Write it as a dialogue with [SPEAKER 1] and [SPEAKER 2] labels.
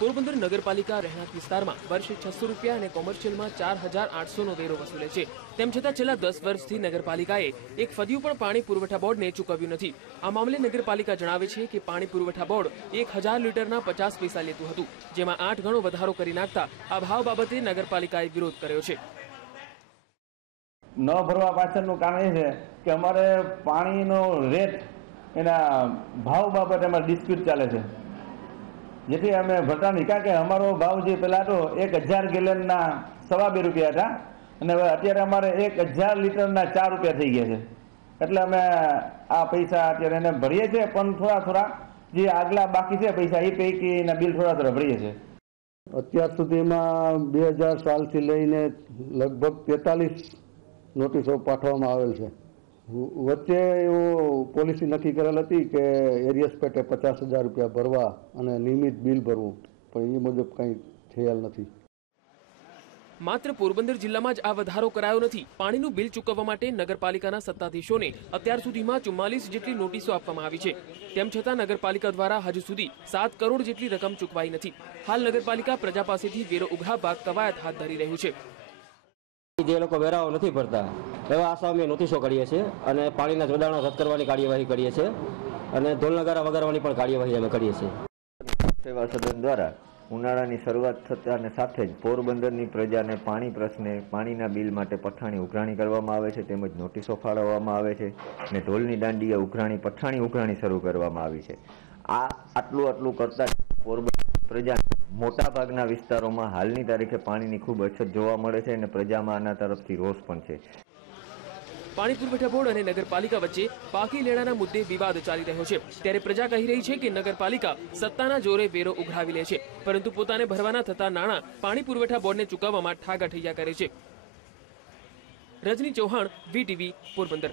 [SPEAKER 1] પોરબંદર નગરપાલિકા રહેણાંક વિસ્તારમાં વર્ષે છસો રૂપિયા અને કોમર્શિયલમાં ચાર હજાર આઠસોનો વેરો વસૂલે છે. તેમ છતાં છેલ્લા દસ વર્ષથી નગરપાલિકાએ એક ફદિયું પણ પાણી પુરવઠા બોર્ડને ચૂકવ્યું નથી. આ મામલે નગરપાલિકા જણાવે છે કે પાણી પુરવઠા બોર્ડ એક હજાર લીટરના પચાસ પૈસા લેતું હતું, જેમાં આઠ ગણો વધારો કરી નાખતા આ ભાવ બાબતે નગરપાલિકાએ વિરોધ કર્યો છે.
[SPEAKER 2] ન ભરવા પાછળનું કારણ એ છે કે અમારે પાણીનો રેટ એના ભાવ બાબતે અમારે ડિસ્પ્યુટ ચાલે છે. જેથી અમે નથી કારણ કે અમારો ભાવ જે પહેલાં હતો, એક હજાર ગેલનના સવા બે રૂપિયા હતા. અને હવે અત્યારે અમારે એક હજાર લીટરના ચાર રૂપિયા થઈ ગયા છે. એટલે અમે આ પૈસા અત્યારે એને ભરીએ છીએ, પણ થોડા થોડા જે આગલા બાકી છે પૈસા, એ પૈકીના બિલ થોડા થોડા ભરીએ છીએ.
[SPEAKER 3] અત્યાર સુધીમાં બે હજાર સાલથી લઈને લગભગ તેતાલીસ નોટિસો પાઠવવામાં આવેલ છે. વચ્ચે એવો પોલિસી નક્કી કરેલ હતી કે એરિયસ પેટે પચાસ હજાર રૂપિયા ભરવા અને નિયમિત બિલ ભરવું. પણ એ મુજબ કંઈ થયેલ નથી.
[SPEAKER 1] માત્ર પોરબંદર જિલ્લામાં જ આ વધારો કરાયો નથી. પાણીનું બિલ ચૂકવવા માટે નગરપાલિકાના સત્તાધીશોને અત્યાર સુધીમાં ચુમ્માલીસ જેટલી નોટિસો આપવામાં આવી છે. તેમ છતાં નગરપાલિકા દ્વારા હજુ સુધી સાત કરોડ જેટલી રકમ ચૂકવાઈ નથી. હાલ નગરપાલિકા પ્રજા પાસેથી વેરો ભાગ કવાયત હાથ ધરી રહ્યું છે.
[SPEAKER 4] જે લોકો વેરાઓ નથી ભરતા, એવા આસામે નોટિસો કરીએ છીએ અને પાણીના જોડાણો રદ કરવાની કાર્યવાહી કરીએ છીએ અને ઢોલનગારા વગાડવાની પણ કાર્યવાહી અમે કરીએ છીએ.
[SPEAKER 5] સદન દ્વારા ઉનાળાની શરૂઆત થતાને સાથે જ પોરબંદરની પ્રજાને પાણી પ્રશ્ને, પાણીના બિલ માટે પઠાણી ઉઘરાણી કરવામાં આવે છે, તેમજ નોટિસો ફાળવવામાં આવે છે અને ઢોલની દાંડીએ ઉઘરાણી પઠાણી ઉઘરાણી શરૂ કરવામાં આવી છે. આ આટલું આટલું કરતા પોરબંદર પ્રજા મોટા ભાગના વિસ્તારોમાં હાલની તારીખે પાણીની ખૂબ અછત જોવા મળે છે અને પ્રજામાં આના તરફથી રોષ પણ છે.
[SPEAKER 1] પાણી પુરવઠા બોર્ડ અને નગરપાલિકા વચ્ચે પાકી લેણાના મુદ્દે વિવાદ ચાલી રહ્યો છે. ત્યારે પ્રજા કહી રહી છે કે નગરપાલિકા સત્તાના જોરે વેરો ઉઘરાવી લે છે, પરંતુ પોતાને ભરવાના થતા નાણાં પાણી પુરવઠા બોર્ડને ચૂકવવામાં ઠાગાઠૈયા કરે છે. રજની ચૌહાણ વીટીવી પોરબંદર.